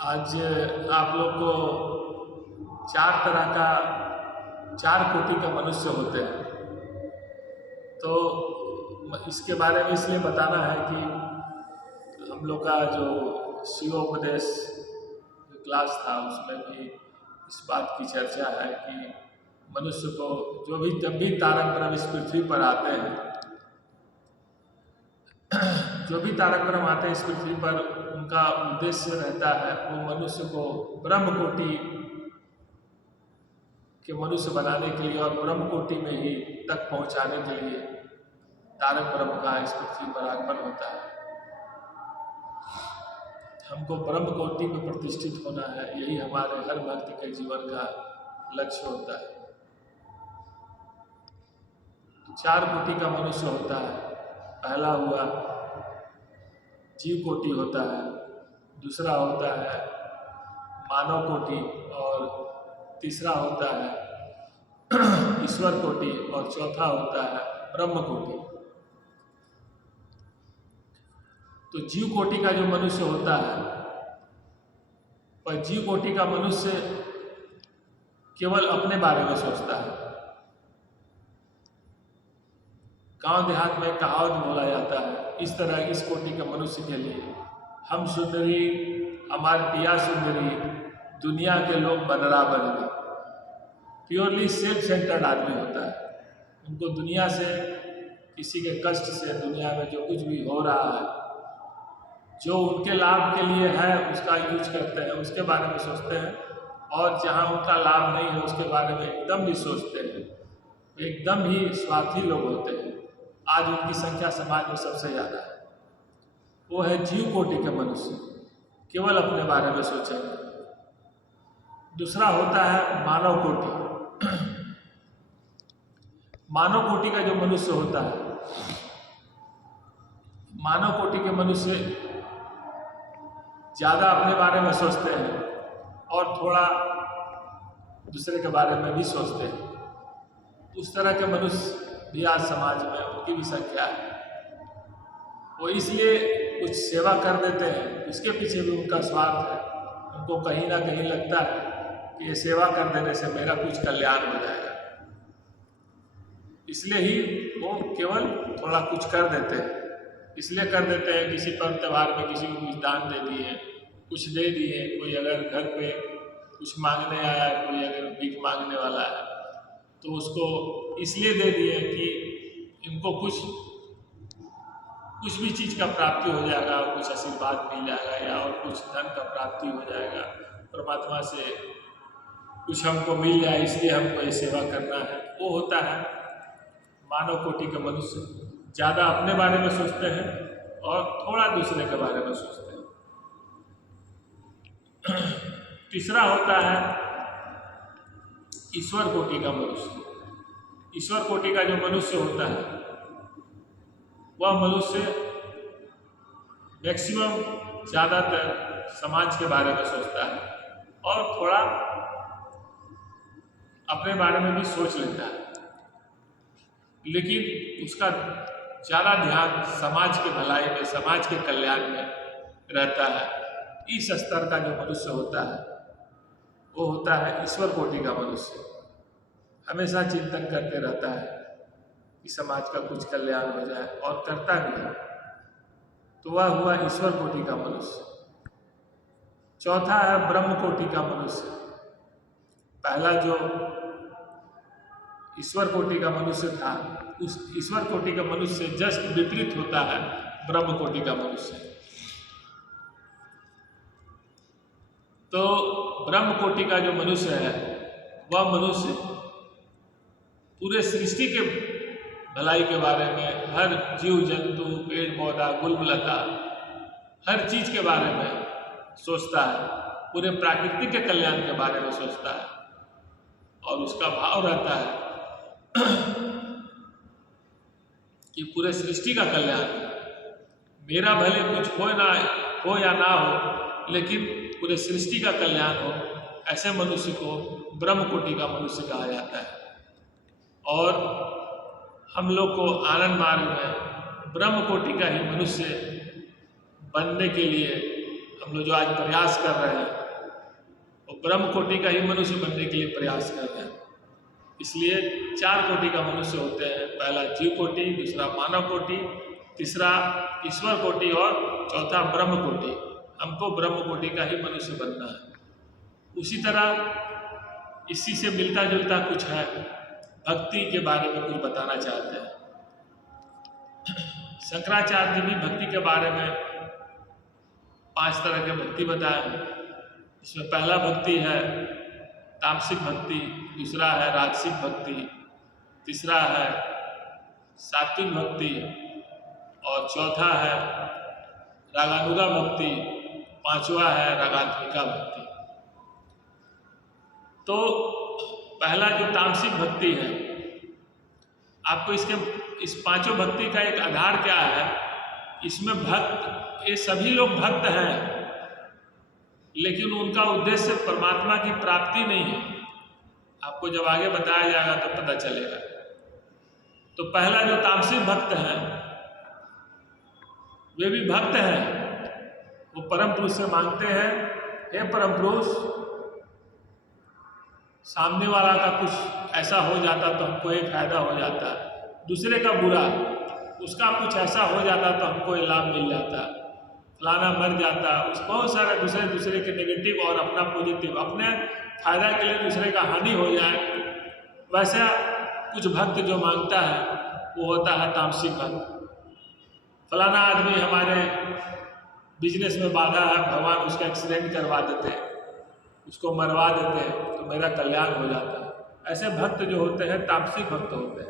आज आप लोग को चार तरह का, चार कोटि का मनुष्य होते हैं। तो इसके बारे में इसलिए बताना है कि हम लोग का जो शिवोपदेश क्लास था उसमें भी इस बात की चर्चा है कि मनुष्य को जब भी तारक ब्रह्म इस पृथ्वी पर आते हैं, जो भी तारक ब्रह्म आते हैं इस पृथ्वी पर, उनका उद्देश्य रहता है वो मनुष्य को ब्रह्म कोटि के मनुष्य बनाने के लिए और ब्रह्म कोटि में ही तक पहुंचाने के लिए तारक ब्रह्म का इस पृथ्वी पर आगमन होता है। हमको ब्रह्म कोटि में प्रतिष्ठित होना है, यही हमारे हर भक्त के जीवन का लक्ष्य होता है। चार कोटि का मनुष्य होता है। पहला हुआ जीव कोटि होता है, दूसरा होता है मानव कोटि, और तीसरा होता है ईश्वर कोटि, और चौथा होता है ब्रह्म कोटि। तो जीव कोटि का जो मनुष्य होता है, पर जीव कोटि का मनुष्य केवल अपने बारे में सोचता है। गांव देहात में कहावत बोला जाता है इस तरह, इस कोटि के मनुष्य के लिए, हम सुंदरी हमारी पिया सुंदरी, दुनिया के लोग बनरा बन गए। प्योरली सेल्फ सेंटर्ड आदमी होता है। उनको दुनिया से, किसी के कष्ट से, दुनिया में जो कुछ भी हो रहा है, जो उनके लाभ के लिए है उसका यूज करते हैं, उसके बारे में सोचते हैं, और जहाँ उनका लाभ नहीं है उसके बारे में एकदम भी सोचते हैं। एकदम ही स्वार्थी लोग होते हैं। आज उनकी संख्या समाज में सबसे ज़्यादा है। वो है जीव कोटि के मनुष्य, केवल अपने बारे में सोचेंगे। दूसरा होता है मानव कोटि। मानव कोटि का जो मनुष्य होता है, मानव कोटि के मनुष्य ज़्यादा अपने बारे में सोचते हैं और थोड़ा दूसरे के बारे में भी सोचते हैं। उस तरह के मनुष्य भी आज समाज में, उनकी भी संख्या है। वो इसलिए कुछ सेवा कर देते हैं, उसके पीछे भी उनका स्वार्थ है। उनको कहीं ना कहीं लगता है कि ये सेवा कर देने से मेरा कुछ कल्याण हो जाएगा, इसलिए ही वो केवल थोड़ा कुछ कर देते हैं। इसलिए कर देते हैं, किसी पर्व त्यौहार में किसी को कुछ दान दे दिए, कुछ दे दिए। कोई अगर घर पे कुछ मांगने आया है, कोई अगर भीख मांगने वाला है, तो उसको इसलिए दे दिए कि इनको कुछ भी चीज़ का प्राप्ति हो जाएगा, कुछ आशीर्वाद मिल जाएगा, या और कुछ धन का प्राप्ति हो जाएगा, परमात्मा से कुछ हमको मिल जाए, इसलिए हमको ये सेवा करना है। वो होता है मानव कोटि के मनुष्य। ज़्यादा अपने बारे में सोचते हैं और थोड़ा दूसरे के बारे में सोचते हैं। तीसरा होता है ईश्वर कोटि का मनुष्य। ईश्वर कोटि का जो मनुष्य होता है, वह मनुष्य मैक्सिमम ज़्यादातर समाज के बारे में सोचता है और थोड़ा अपने बारे में भी सोच लेता है, लेकिन उसका ज़्यादा ध्यान समाज के भलाई में, समाज के कल्याण में रहता है। इस स्तर का जो मनुष्य होता है वो होता है ईश्वर कोटि का मनुष्य। हमेशा चिंतन करते रहता है कि समाज का कुछ कल्याण हो जाए, और करता भी है। तो वह हुआ ईश्वर कोटि का मनुष्य। चौथा है ब्रह्म कोटि का मनुष्य। पहला जो ईश्वर कोटि का मनुष्य था, उस ईश्वर कोटि का मनुष्य से जस्ट विपरीत होता है ब्रह्म कोटि का मनुष्य। तो ब्रह्म कोटि का जो मनुष्य है, वह मनुष्य पूरे सृष्टि के भलाई के बारे में, हर जीव जंतु, पेड़ पौधा, गुलमलता, हर चीज़ के बारे में सोचता है। पूरे प्रकृति के कल्याण के बारे में सोचता है, और उसका भाव रहता है कि पूरे सृष्टि का कल्याण, मेरा भले कुछ हो या ना हो, लेकिन पूरे सृष्टि का कल्याण हो। ऐसे मनुष्य को ब्रह्म कोटि का मनुष्य कहा जाता है। और हम लोग को आनंद मार्ग में ब्रह्म कोटि का ही मनुष्य बनने के लिए हम लोग जो आज प्रयास कर रहे हैं वो ब्रह्म कोटि का ही मनुष्य बनने के लिए प्रयास कर रहे हैं। इसलिए 4 कोटि का मनुष्य होते हैं। पहला जीव कोटि, दूसरा मानव कोटि, तीसरा ईश्वर कोटि और चौथा ब्रह्म कोटि। हमको ब्रह्म कोटि का ही मनुष्य बनना है। उसी तरह इसी से मिलता जुलता कुछ है, भक्ति के बारे में कुछ बताना चाहते हैं। शंकराचार्य जी भी भक्ति के बारे में 5 तरह के भक्ति बताए हैं। इसमें पहला भक्ति है तामसिक भक्ति, दूसरा है राजसिक भक्ति, तीसरा है सात्विक भक्ति और चौथा है रागानुगा भक्ति, पांचवा है रागात्मिका भक्ति। तो पहला जो तामसिक भक्ति है, आपको इस 5 भक्ति का एक आधार क्या है, इसमें भक्त, ये सभी लोग भक्त हैं लेकिन उनका उद्देश्य परमात्मा की प्राप्ति नहीं है। आपको जब आगे बताया जाएगा तो पता चलेगा। तो पहला जो तामसिक भक्त हैं वे भी भक्त हैं, वो परम पुरुष से मांगते हैं, हे परम पुरुष, सामने वाला का कुछ ऐसा हो जाता तो हमको ये फायदा हो जाता, दूसरे का बुरा, उसका कुछ ऐसा हो जाता तो हमको ये लाभ मिल जाता, फलाना मर जाता, उस बहुत सारे दूसरे के नेगेटिव और अपना पॉजिटिव, अपने फायदा के लिए दूसरे का हानि हो जाए, वैसा कुछ भक्त जो मांगता है वो होता है तामसिक भक्त। फलाना आदमी हमारे बिजनेस में बाधा है, भगवान उसका एक्सीडेंट करवा देते, उसको मरवा देते तो मेरा कल्याण हो जाता। ऐसे भक्त जो होते हैं तामसिक भक्त होते हैं।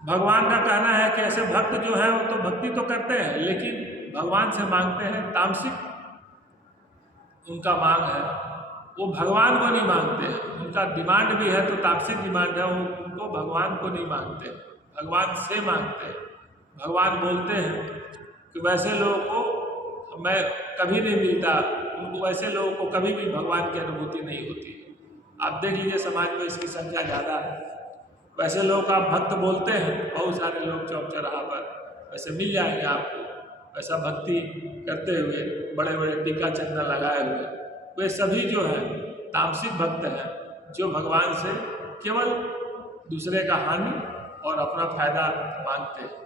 भगवान का कहना है कि ऐसे भक्त जो है वो तो भक्ति तो करते हैं लेकिन भगवान से मांगते हैं, तामसिक उनका मांग है, वो भगवान को नहीं मांगते हैं। उनका डिमांड भी है तो तामसिक डिमांड है, वो उनको भगवान को नहीं मांगते, भगवान से मांगते हैं। भगवान बोलते हैं कि वैसे लोगों को मैं कभी नहीं मिलता, उनको वैसे लोगों को कभी भी भगवान की अनुभूति नहीं होती। आप देख लीजिए समाज में इसकी संख्या ज़्यादा है। वैसे लोग आप भक्त बोलते हैं, बहुत सारे लोग चौक चौराहा पर वैसे मिल जाएंगे आपको, वैसा भक्ति करते हुए बड़े बड़े टीका चंदन लगाए हुए, वे सभी जो है तामसिक भक्त हैं जो भगवान से केवल दूसरे का हानि और अपना फायदा मांगते हैं।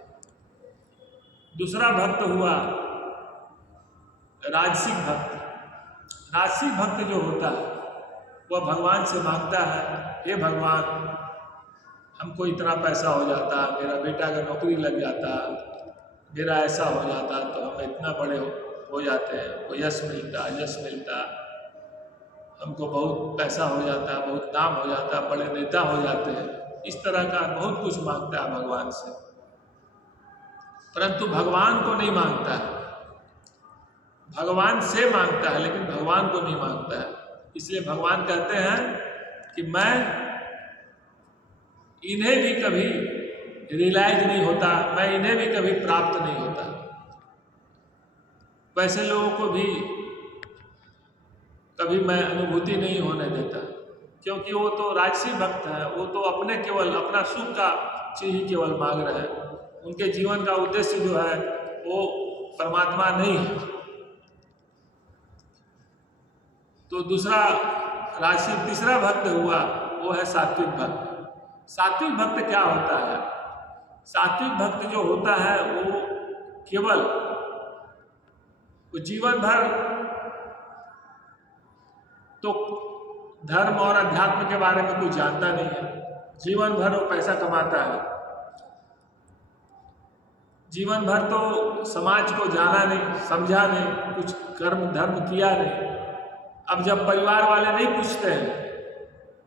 दूसरा भक्त हुआ राजसिक भक्त। राजसिक भक्त जो होता है वह भगवान से मांगता है, हे भगवान, हमको इतना पैसा हो जाता, मेरा बेटा का नौकरी लग जाता, मेरा ऐसा हो जाता तो हम इतना बड़े हो जाते हैं, को यश मिलता, यश मिलता, हमको बहुत पैसा हो जाता, बहुत नाम हो जाता, बड़े नेता हो जाते हैं। इस तरह का बहुत कुछ मांगता है भगवान से, परंतु भगवान को नहीं मांगता है। भगवान से मांगता है लेकिन भगवान को नहीं मांगता है। इसलिए भगवान कहते हैं कि मैं इन्हें भी कभी रियलाइज नहीं होता, मैं इन्हें भी कभी प्राप्त नहीं होता, वैसे लोगों को भी कभी मैं अनुभूति नहीं होने देता, क्योंकि वो तो राजसी भक्त है, वो तो अपने केवल अपना सुख का चीज ही केवल मांग रहे हैं। उनके जीवन का उद्देश्य जो है वो परमात्मा नहीं है। तो दूसरा राजसी, तीसरा भक्त हुआ वो है सात्विक भक्त। सात्विक भक्त क्या होता है? सात्विक भक्त जो होता है वो केवल वो जीवन भर तो धर्म और अध्यात्म के बारे में कुछ जानता नहीं है, जीवन भर वो पैसा कमाता है, जीवन भर तो समाज को जाना नहीं, समझा नहीं, कुछ कर्म धर्म किया नहीं। अब जब परिवार वाले नहीं पूछते हैं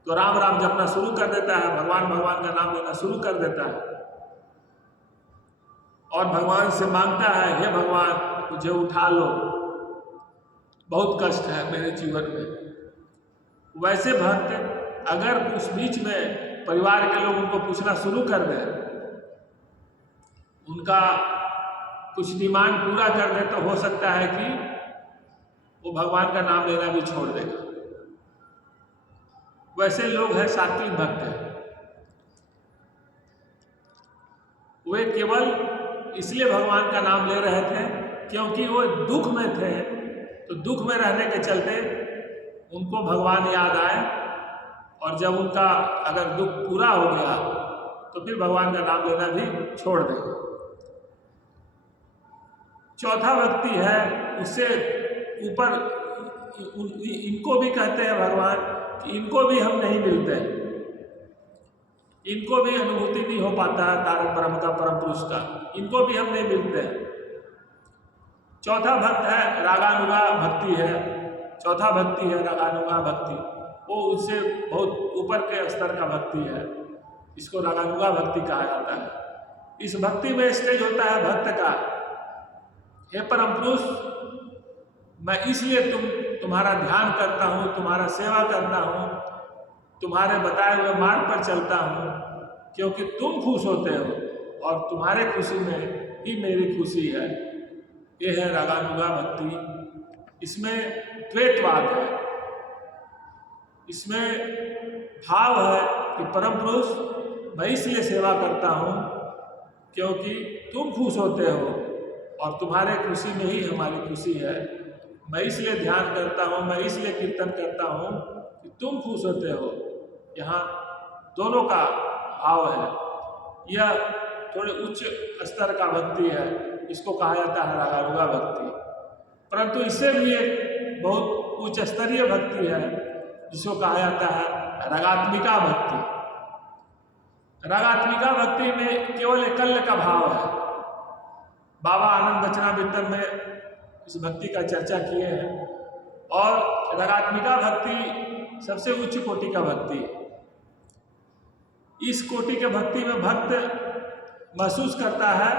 तो राम राम जपना शुरू कर देता है, भगवान भगवान का नाम लेना शुरू कर देता है और भगवान से मांगता है, हे भगवान मुझे उठा लो, बहुत कष्ट है मेरे जीवन में। वैसे भक्त अगर उस बीच में परिवार के लोग उनको पूछना शुरू कर दें, उनका कुछ डिमांड पूरा कर दे, तो हो सकता है कि वो भगवान का नाम लेना भी छोड़ देगा। वैसे लोग हैं सात्विक भक्त हैं, वे केवल इसलिए भगवान का नाम ले रहे थे क्योंकि वो दुख में थे, तो दुख में रहने के चलते उनको भगवान याद आए, और जब उनका अगर दुख पूरा हो गया तो फिर भगवान का नाम लेना भी छोड़ देंगे। चौथा व्यक्ति है, उससे ऊपर इनको भी कहते हैं भगवान कि इनको भी हम नहीं मिलते, इनको भी अनुभूति नहीं हो पाता है तारक ब्रह्म का, परम पुरुष का, इनको भी हम नहीं मिलते हैं। चौथा भक्त है रागानुगा भक्ति है, चौथा भक्ति है रागानुगा भक्ति, वो उससे बहुत ऊपर के स्तर का भक्ति है, इसको रागानुगा भक्ति कहा जाता है। इस भक्ति में स्टेज होता है भक्त का, हे परम पुरुष, मैं इसलिए तुम्हारा ध्यान करता हूँ, तुम्हारा सेवा करता हूँ, तुम्हारे बताए हुए मार्ग पर चलता हूँ, क्योंकि तुम खुश होते हो और तुम्हारे खुशी में ही मेरी खुशी है। ये है रागानुगा भक्ति। इसमें द्वैतवाद है, इसमें भाव है कि परम पुरुष मैं इसलिए सेवा करता हूँ क्योंकि तुम खुश होते हो और तुम्हारे खुशी में ही हमारी खुशी है। मैं इसलिए ध्यान करता हूँ, मैं इसलिए कीर्तन करता हूँ कि तुम खुश होते हो। यहाँ दोनों का भाव है। यह थोड़े उच्च स्तर का भक्ति है, इसको कहा जाता है रागानुगा भक्ति। परंतु इससे भी एक बहुत उच्च स्तरीय भक्ति है जिसको कहा जाता है रागात्मिका भक्ति। रागात्मिका भक्ति में केवल एकल्य का भाव है। बाबा आनंद वचनामृतम में इस भक्ति का चर्चा किए हैं, और रागात्मिका भक्ति सबसे उच्च कोटि का भक्ति है। इस कोटि के भक्ति में भक्त महसूस करता है,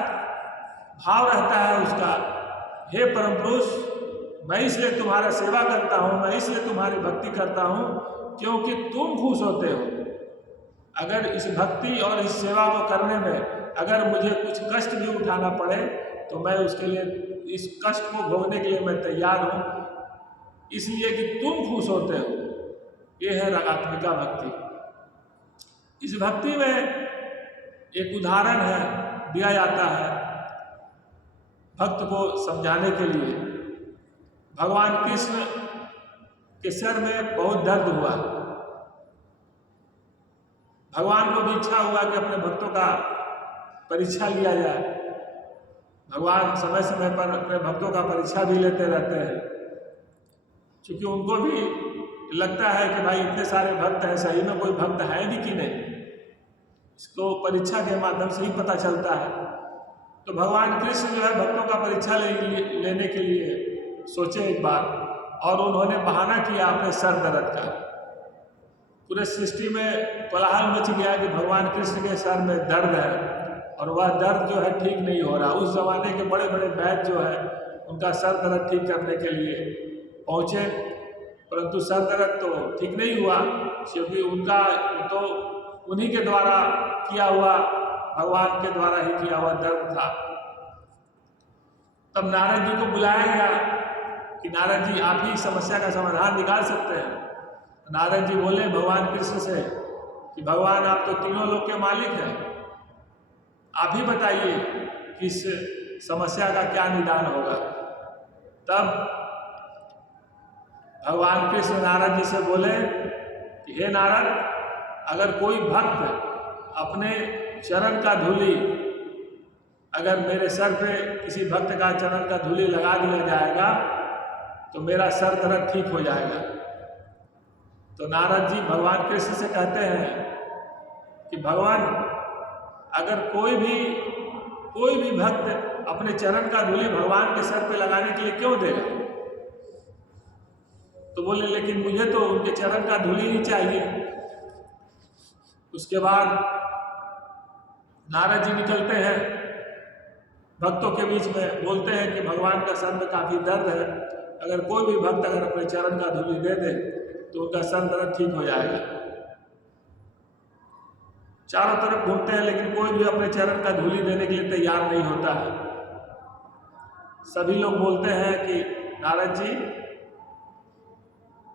भाव रहता है उसका, हे परम पुरुष, मैं इसलिए तुम्हारा सेवा करता हूँ, मैं इसलिए तुम्हारी भक्ति करता हूँ क्योंकि तुम खुश होते हो। अगर इस भक्ति और इस सेवा को करने में अगर मुझे कुछ कष्ट भी उठाना पड़े तो मैं उसके लिए, इस कष्ट को भोगने के लिए मैं तैयार हूँ, इसलिए कि तुम खुश होते हो। ये है रागात्मिका भक्ति। इस भक्ति में एक उदाहरण है दिया जाता है भक्त को समझाने के लिए। भगवान कृष्ण के सर में बहुत दर्द हुआ, भगवान को भी इच्छा हुआ कि अपने भक्तों का परीक्षा लिया जाए। भगवान समय समय पर अपने भक्तों का परीक्षा भी लेते रहते हैं, क्योंकि उनको भी लगता है कि भाई इतने सारे भक्त हैं, सही में कोई भक्त है भी कि नहीं, इसको परीक्षा के माध्यम से ही पता चलता है। तो भगवान कृष्ण जो है भक्तों का परीक्षा लेने के लिए सोचे एक बार, और उन्होंने बहाना किया अपने सर दर्द का। पूरे सृष्टि में कोलाहल मच गया कि भगवान कृष्ण के सर में दर्द है और वह दर्द जो है ठीक नहीं हो रहा। उस जमाने के बड़े बड़े वैद्य जो है उनका सर दर्द ठीक करने के लिए पहुँचे, परंतु सर दर्द तो ठीक नहीं हुआ, क्योंकि उनका तो उन्हीं के द्वारा किया हुआ, भगवान के द्वारा ही किया हुआ दर्द था। तब नारद जी को बुलाया गया कि नारद जी आप ही समस्या का समाधान निकाल सकते हैं। नारद जी बोले भगवान कृष्ण से कि भगवान आप तो तीनों लोक के मालिक हैं, आप ही बताइए कि इस समस्या का क्या निदान होगा। तब भगवान कृष्ण नारद जी से बोले कि हे नारद, अगर कोई भक्त अपने चरण का धूलि, अगर मेरे सर पे किसी भक्त का चरण का धूलि लगा दिया जाएगा तो मेरा सर दर्द ठीक हो जाएगा। तो नारद जी भगवान कृष्ण से कहते हैं कि भगवान, अगर कोई भी भक्त अपने चरण का धूलि भगवान के सर पे लगाने के लिए क्यों देगा? तो बोले लेकिन मुझे तो उनके चरण का धूलि ही चाहिए। उसके बाद नारद जी निकलते हैं भक्तों के बीच में, बोलते हैं कि भगवान का सर में काफ़ी दर्द है, अगर कोई भी भक्त अगर अपने चरण का धूलि दे दे तो उनका सर दर्द ठीक हो जाएगा। चारों तरफ घूमते हैं लेकिन कोई भी अपने चरण का धूलि देने के लिए तैयार नहीं होता है। सभी लोग बोलते हैं कि नारद जी,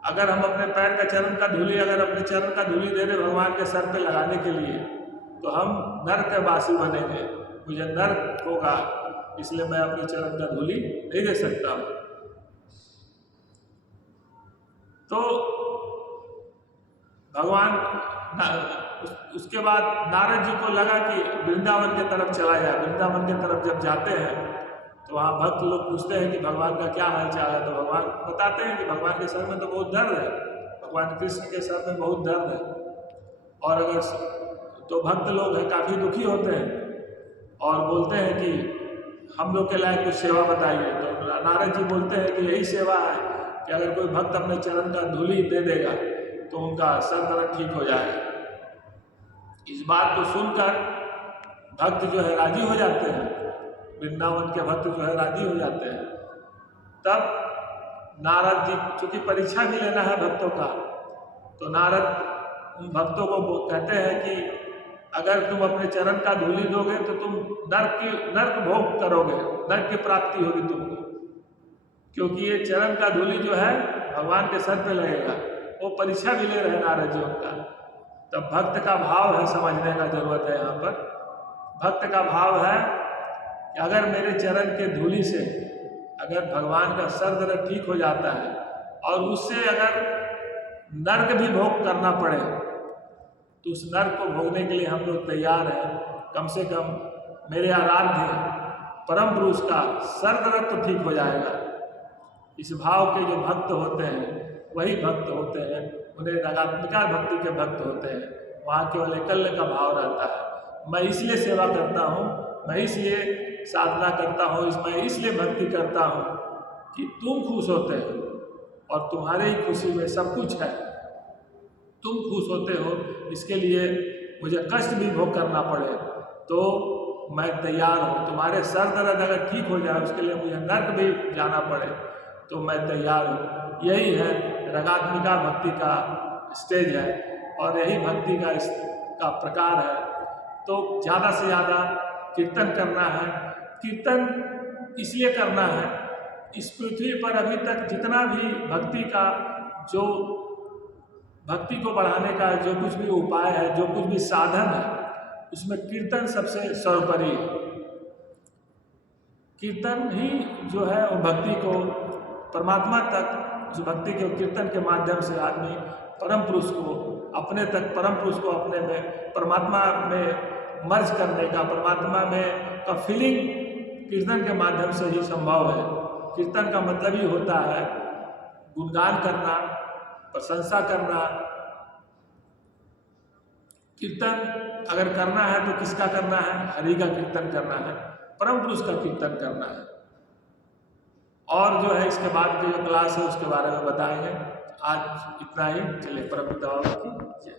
अगर हम अपने पैर का चरण का धूलि, अगर अपने चरण का धूलि दे दे भगवान के सर पे लगाने के लिए तो हम नरक के वासी बनेंगे, मुझे नरक होगा, इसलिए मैं अपने चरण का धूलि नहीं दे सकता हूँ। तो भगवान उसके बाद नारद जी को लगा कि वृंदावन की तरफ चला जाए। वृंदावन की तरफ जब जाते हैं तो वहाँ भक्त लोग पूछते हैं कि भगवान का क्या हाल चाल है, तो भगवान बताते हैं कि भगवान के सर में तो बहुत दर्द है, भगवान कृष्ण के सर में बहुत दर्द है। और अगर तो भक्त लोग हैं काफ़ी दुखी होते हैं और बोलते हैं कि हम लोग के लायक कुछ सेवा बताइए। तो नारद जी बोलते हैं कि यही सेवा है कि अगर कोई भक्त अपने चरण का धूलि दे देगा तो उनका सर दर्द ठीक हो जाएगा। इस बात को सुनकर भक्त जो है राजी हो जाते हैं, वृंदावन के भक्त जो है राजी हो जाते हैं। तब नारद जी, चूंकि परीक्षा भी लेना है भक्तों का, तो नारद उन भक्तों को कहते हैं कि अगर तुम अपने चरण का धूलि दोगे तो तुम नर्क भोग करोगे, नर्क की प्राप्ति होगी तुमको, क्योंकि ये चरण का धूलि जो है भगवान के सर पे लगेगा। वो परीक्षा भी ले रहे हैं नारद जी उनका। तब भक्त का भाव है, समझने का जरूरत है। यहाँ पर भक्त का भाव है कि अगर मेरे चरण के धूलि से अगर भगवान का सर दर्द ठीक हो जाता है और उससे अगर नर्क भी भोग करना पड़े तो उस नर्क को भोगने के लिए हम लोग तैयार हैं। कम से कम मेरे आराध्य परम पुरुष का सर दर्द तो ठीक हो जाएगा। इस भाव के जो भक्त होते हैं वही भक्त होते हैं, उन्हें रगात्मिका भक्ति के भक्त होते हैं। वहाँ केवल एकल्य का भाव रहता है। मैं इसलिए सेवा करता हूँ, मैं इसलिए साधना करता हूँ, मैं इसलिए भक्ति करता हूँ कि तुम खुश होते हो और तुम्हारे ही खुशी में सब कुछ है। तुम खुश होते हो, इसके लिए मुझे कष्ट भी भोग करना पड़े तो मैं तैयार हूँ। तुम्हारे सर दर्द अगर ठीक हो जाए उसके लिए मुझे नर्क भी जाना पड़े तो मैं तैयार हूँ। यही है रगात्मिका भक्ति का स्टेज है और यही भक्ति का प्रकार है। तो ज़्यादा से ज़्यादा कीर्तन करना है। कीर्तन इसलिए करना है, इस पृथ्वी पर अभी तक जितना भी भक्ति का जो भक्ति को बढ़ाने का जो कुछ भी उपाय है, जो कुछ भी साधन है, उसमें कीर्तन सबसे सर्वोपरि है। कीर्तन ही जो है वो भक्ति को परमात्मा तक, जो भक्ति के कीर्तन के माध्यम से आदमी परम पुरुष को अपने तक, परम पुरुष को अपने में, परमात्मा में मर्ज करने का, परमात्मा में का फीलिंग कीर्तन के माध्यम से ही संभव है। कीर्तन का मतलब ही होता है गुणगान करना, प्रशंसा करना। कीर्तन अगर करना है तो किसका करना है? हरि का कीर्तन करना है, परम पुरुष का कीर्तन करना है। और जो है इसके बाद की जो क्लास है उसके बारे में बताएंगे। आज इतना ही। चलिए, परम पिता की जय।